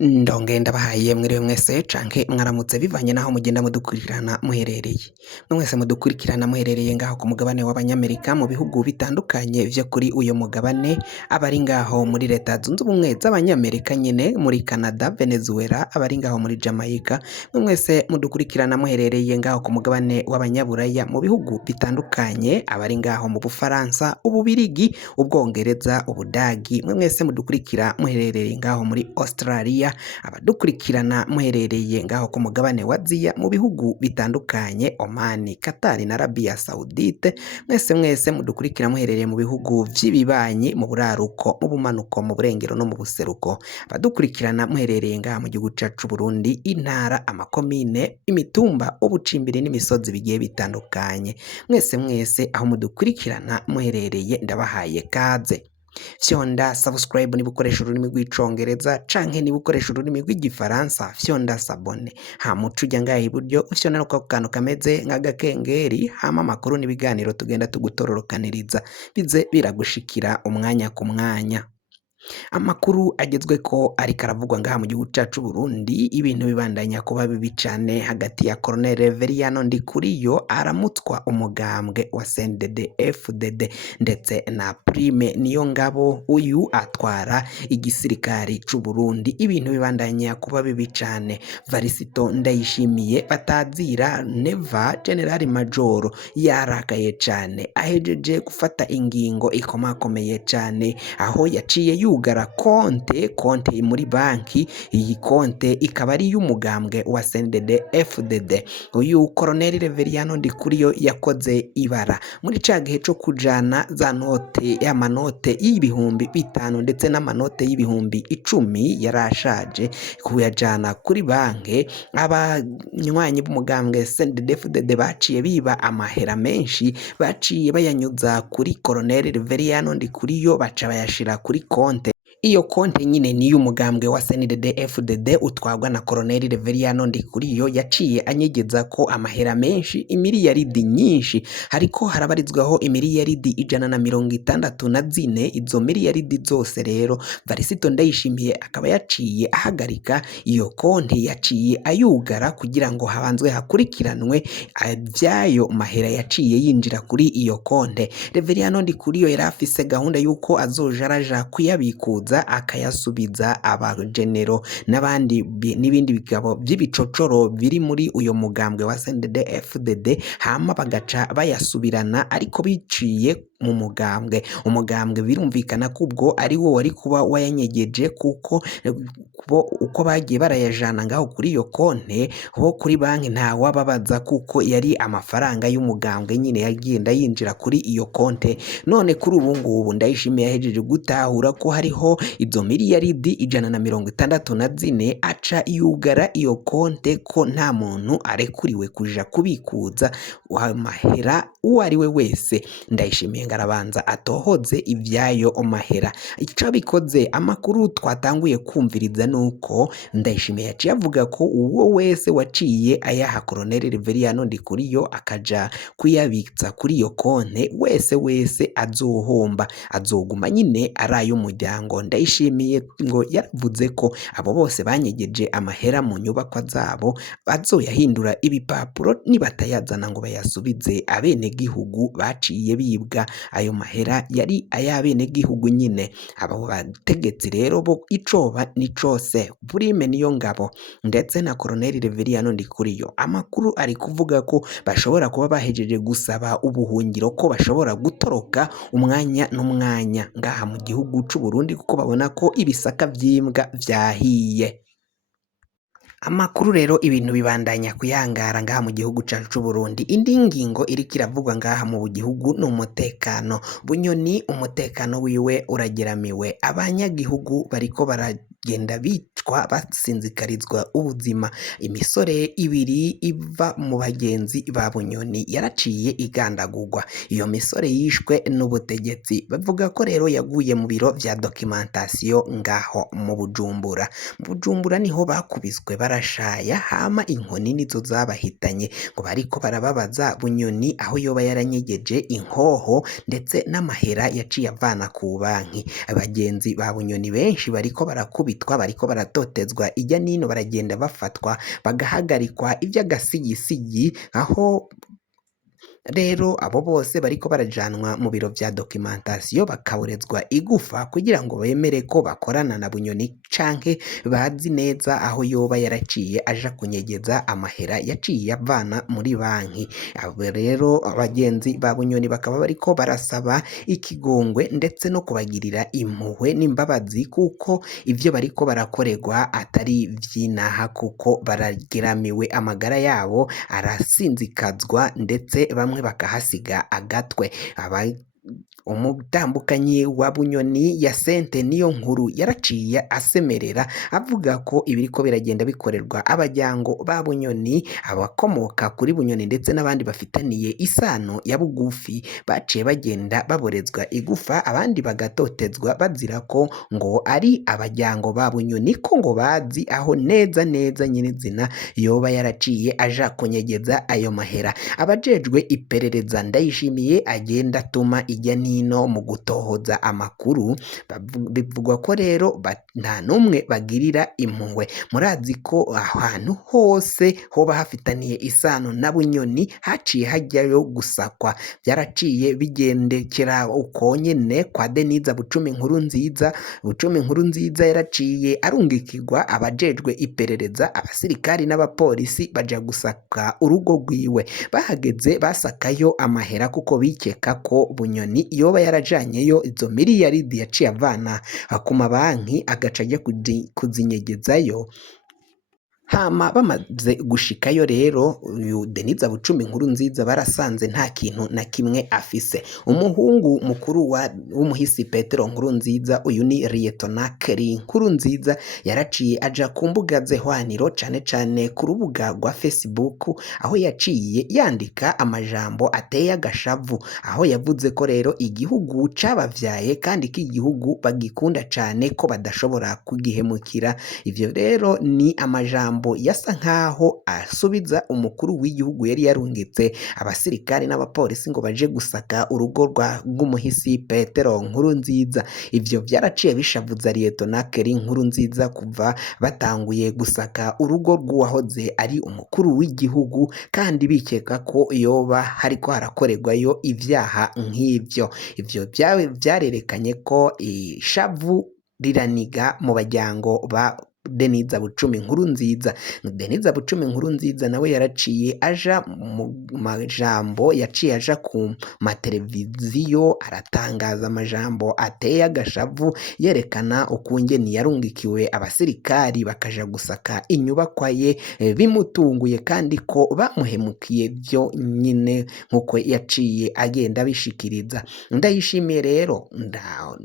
Ndonge ndabahaye mwiriwe mwese canke mwaramutse bivanye naho mugenda mudukurikirana muherereye. Mwese mudukurikirana muherereye ngaho ku mugabane w'Abanyamerika mu bihugu bitandukanye vyo kuri uyo mugabane, abari ngaho muri leta zunze ubumwe z'Abanyamerika nyene, muri Canada, Venezuela, abari ngaho muri Jamaica, mwese mudukurikirana muherereye ngaho ku mugabane w'Abanyaburaya mu bihugu bitandukanye, abari ngaho mu Bufaransa, Ububirigi, Ubwongereza, Ubudagi, mwese mudukurikira muherereye ngaho muri Australia, abadukurikirana muherereye ngaho ku mugabane wa Aziya mu bihugu bitandukanye, Oman, Qatar na Arabia Saudite, mwese mudukurikira muherereye mu bihugu vy'ibibanyi, mu buraruko, mu bumanuko, mu burengero no mu buseruko, abadukurikirana muherereye ngaha mu gihugu cacu Burundi, intara, amakomine, imitumba, ubucimbiri n'imisozi bigiye bitandukanye, mwese aho mudukurikirana muherereye ndabahaye kaze. Fyonda subscribe niba ukoresha ururimi rw'icongereza canke niba ukoresha ururimi rw'igifaransa, fyonda sabone, hama uca uja ngaha iburyo ufyonda no ku kantu kameze nk'agakengeri, hama amakuru n'ibiganiro tugenda tugutororokaniriza bize biragushikira umwanya ku mwanya. Amakuru agezweko ariko aravugwa ngaha mu gihugu cacu Burundi, ibintu bibandanya kuba bibi cane hagati ya Colonel Reveriyano Ndikuriyo aramutswa umugambwe wa CNDD-FDD ndetse na Prime Niyongabo, uyu atwara igisirikari c'u Burundi. Ibintu bibandanya kuba bibi cane. Varisito Ndayishimiye batazira Neva General Major yarakaye cane, ahejeje gufata ingingo ikomakomeye cane, aho yaciye yugara konte muri banki. Iyi konte ikaba ari y'umugambwe wa CNDD-FDD. Uyu Colonel Reveriyano Ndikuriyo yakoze ibara muri ca gihe co kujana za note, y'amanote y'ibihumbi 5 ndetse n'amanote y'ibihumbi 10 yarashaje kuyajana kuri banki. Abanywanyi b'umugambwe CNDD-FDD baciye biba amahera menshi, baciye bayanyuza kuri Colonel Reveriyano Ndikuriyo, baca bayashira kuri konte. Iyo konte nyine ni y'umugambwe wa CNDD-FDD utwagwa na Colonel Reveriyano Ndikuriyo, yaciye anyegeza ko amahera menshi, imiliyaridi nyinshi, hariko harabarizwaho imiliyaridi 164. Izo miliyaridi zose rero Varisito Ndayishimiye akaba yaciye ahagarika iyo konte, yaciye ayugara kugira ngo habanzwe hakurikiranwe vyayo mahera yaciye yinjira kuri iyo konte. Reveriyano Ndikuriyo yari afise gahunda yuko azoja araja kuyabikuza akayasubiza abagenero n'abandi n'ibindi bigabo by'ibicocoro biri muri uyo mugambwe wa CNDD-FDD, hama bagaca bayasubirana ariko biciye mu umugambwe birumvikana ko ubwo ari wo wari kuba wayanyegeje, kuko uko bagiye barayajana ngaho kuri iyo konte ho kuri banki nta wababaza, kuko yari amafaranga y'umugambwe nyine yagenda yinjira kuri iyo konte. None kuri ubu ngubu Ndayishimiye yahejeje gutahura ko hariho izo miliyaridi 164, aca yugara iyo konte ko nta muntu arekuriwe kuja kubikuza amahera uwo ari we wese. Ndayishimiye ngarabanza atohoze ivyayo mahera. Ico bikoze, amakuru twatanguye kumviriza nuko Ndayishimiye yaciye avuga ko uwo wese waciye ayaha Colonel Reveriyano Ndikuriyo akaja kuyabitsa kuri iyo konte, wese azohomba, azoguma nyine arayo umuryango. Ndayishimiye ngo yaravuze ko abo bose banyegeje amahera mu nyubakwa zabo bazoyahindura ibipapuro, nibatayazana ngo bayasubize abenegihugu baciye bibwa. Ayo mahera yari ay'abenegihugu nyine. Abo bategetsi rero bo icoba ni cose, Prime Niyongabo ndetse na Colonel Reveriyano Ndikuriyo, amakuru ari kuvuga ko bashobora kuba bahejeje gusaba ubuhungiro, ko bashobora gutoroka umwanya n'umwanya ngaha mu gihugu c'u Burundi, kuko babona ko ibisaka vy'imbwa vyahiye. Amakuru rero ibintu bibandanya kuyangara ngaha mu gihugu cacu c'u Burundi. Indi ngingo iriko iravugwa ngaha mu gihugu n'umutekano. Bunyoni umutekano wiwe urageramiwe, abanyagihugu bariko baragenda bicwa basinzikarizwa ubuzima. Imisore ibiri iva mu bagenzi ba Bunyoni yaraciye igandagurwa. Iyo misore yishwe n'ubutegetsi, bavuga ko rero yaguye mu biro vya documentation ngaho mu Bujumbura. Mu Bujumbura niho bakubiswe barashaya hama inkoni nizo zabahitanye ngo bariko barababaza Bunyoni aho yoba yaranyegeje inkoho ndetse n'amahera yaciye avana ku banki. Abagenzi ba Bunyoni benshi bariko barakubitwa, bariko baratotezwa ijya nino, baragenda bafatwa bagahagarikwa iby'agasigisigi, aho rero abo bose bariko barajanwa mu biro vya documentation bakaborezwa igufa kugira ngo bemere ko bakorana na Bunyoni canke bazi neza aho yoba yaraciye aja kunyegeza amahera yaciye avana muri banki. Abo rero abagenzi ba Bunyoni bakaba bariko barasaba ikigongwe ndetse no kubagirira impuhwe n'imbabazi, kuko ivyo bariko barakorerwa atari vyinaha, kuko barageramiwe, amagara yabo arasinzikazwa ndetse bamwe bakahasiga agatwe. Umutambukanyi wa Bunyoni ya Sente Niyonkuru yaraciye asemerera avuga ko ibiriko biragenda bikorerwa abajyango ba Bunyoni, abakomoka kuri Bunyoni ndetse n'abandi bafitaniye isano ya bugufi baciye bagenda baborezwa igufa, abandi bagatotezwa bazira ko ngo ari abajyango ba Bunyoni, ko ngo bazi aho neza neza nyirizina yoba yaraciye aja kunyegeza ayo mahera. Abajejwe iperereza Ndayishimiye agenda atuma ijya nino mu gutohoza amakuru, bivugwa ko rero nta n'umwe bagirira impuhwe. Murazi ko ahantu hose hoba hafitaniye isano na Bunyoni haciye hajyayo gusakwa, byaraciye bigendekera uko nyene kwa Deniza Bucumi Nkurunziza. Bucumi Nkurunziza yaraciye arungikirwa abajejwe iperereza, abasirikari n'abapolisi baja gusaka urugo rwiwe. Bahageze basakayo amahera kuko bikeka ko Bunyoni yoba yarajanyeyo izo miliyaridi yaciye avana ku mabanki agaca ajya kuzinyegezayo. Hama bamaze gushikayo rero uyu Deniza Bucumi Nkurunziza barasanze nta kintu na kimwe afise. Umuhungu mukuru w'umuhisi Petero Nkurunziza, uyu ni Liyetona Keri Nkurunziza, yaraciye aja ku mbuga zehwaniro cane cane ku rubuga rwa Facebook, aho yaciye yandika amajambo ateye agashavu, aho yavuze ko rero igihugu cabavyaye kandi ko igihugu bagikunda cane, ko badashobora kugihemukira. Ivyo rero ni amajambo yasa nkaho asubiza umukuru w'igihugu yari yarungitse abasirikari n'abapolisi ngo baje gusaka urugo rw'umuhisi Petero Nkurunziza. Ivyo byaraciye bishavuza Liyetona Keri Nkurunziza kuva batanguye gusaka urugo rw'uwahoze ari umukuru w'igihugu, kandi bikeka ko yoba hariko harakorerwayo ivyaha nk'ivyo. Ivyo byarerekanye ko ishavu riraniga mu bajyango ba Deniza Bucumi Nkurunziza. Deniza Bucumi Nkurunziza nawe yaraciye aja mu majambo, yaciye aja ku mateleviziyo aratangaza amajambo ateye agashavu yerekana ukungeni yarungikiwe abasirikari bakaja gusaka inyubakwa ye, bimutunguye kandi ko bamuhemukiye byo nyine nkuko yaciye agenda bishikiriza. Ndayishimiye rero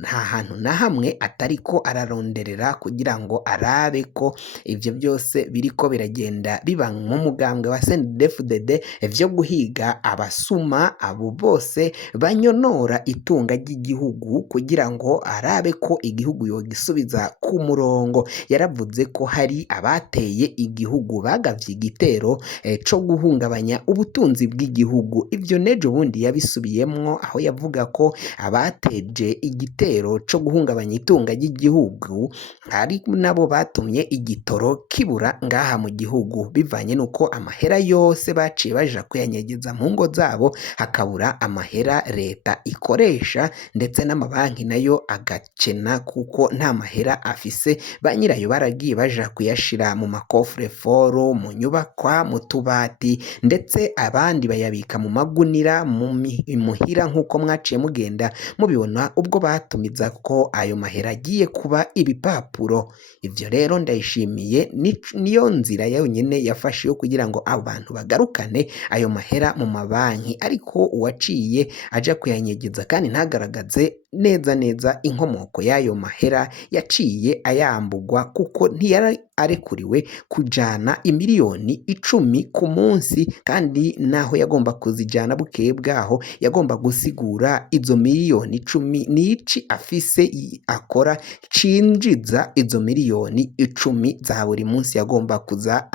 nta hantu na hamwe atariko araronderera kugira ngo arabe ko ivyo byose biriko biragenda biba mu mugambwe wa CNDD-FDD vyo guhiga abasuma, abo bose banyonora itunga ry'igihugu kugira ngo arabe ko igihugu yogisubiza ku murongo. Yaravuze ko hari abateye igihugu bagavye igitero co guhungabanya ubutunzi bw'igihugu. Ivyo nejo bundi yabisubiyemwo, aho yavuga ko abateje igitero co guhungabanya itunga ry'igihugu ari nabo batumye igitoro kibura ngaha mu gihugu, bivanye nuko amahera yose baciye baja kuyanyegeza mu ngo zabo, hakabura amahera leta ikoresha ndetse n'amabanki nayo agakena kuko nta mahera afise. Ba nyirayo baragiye baja kuyashira mu makofre foro, mu nyubakwa, mu tubati, ndetse abandi bayabika mu magunira muhira nk'uko mwaciye mugenda mubibona ubwo batumiza ko ayo mahera agiye kuba ibipapuro. Ivyo rero Ndayishimiye niyo nzira yonyine yafashe yo kugira ngo abantu bagarukane ayo mahera mu mabanki, ariko uwaciye aja kuyanyegeza kandi ntagaragaze neza neza inkomoko y'ayo mahera yaciye ayambugwa kuko ntiyari arekuriwe kujana imiliyoni 10 ku munsi, kandi naho yagomba kuzijana bukeye bwaho yagomba gusigura izo miliyoni 10 n'ici afise akora cinjiza izo miliyoni 10 za buri munsi yagomba kuza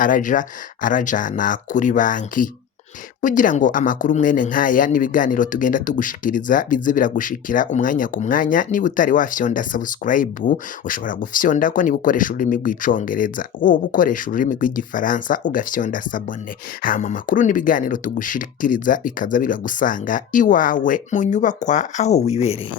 arajana kuri banki. Kugira ngo amakuru mwene nkaya n'ibiganiro tugenda tugushikiriza bize biragushikira umwanya ku mwanya, niba utari wafyonda subscribe ushobora gufyonda ko niba ukoresha ururimi rw'icongereza, wowe ukoresha ururimi rw'igifaransa ugafyonda sabone, hama amakuru n'ibiganiro tugushikiriza bikaza biragusanga iwawe mu nyubakwa aho wibereye.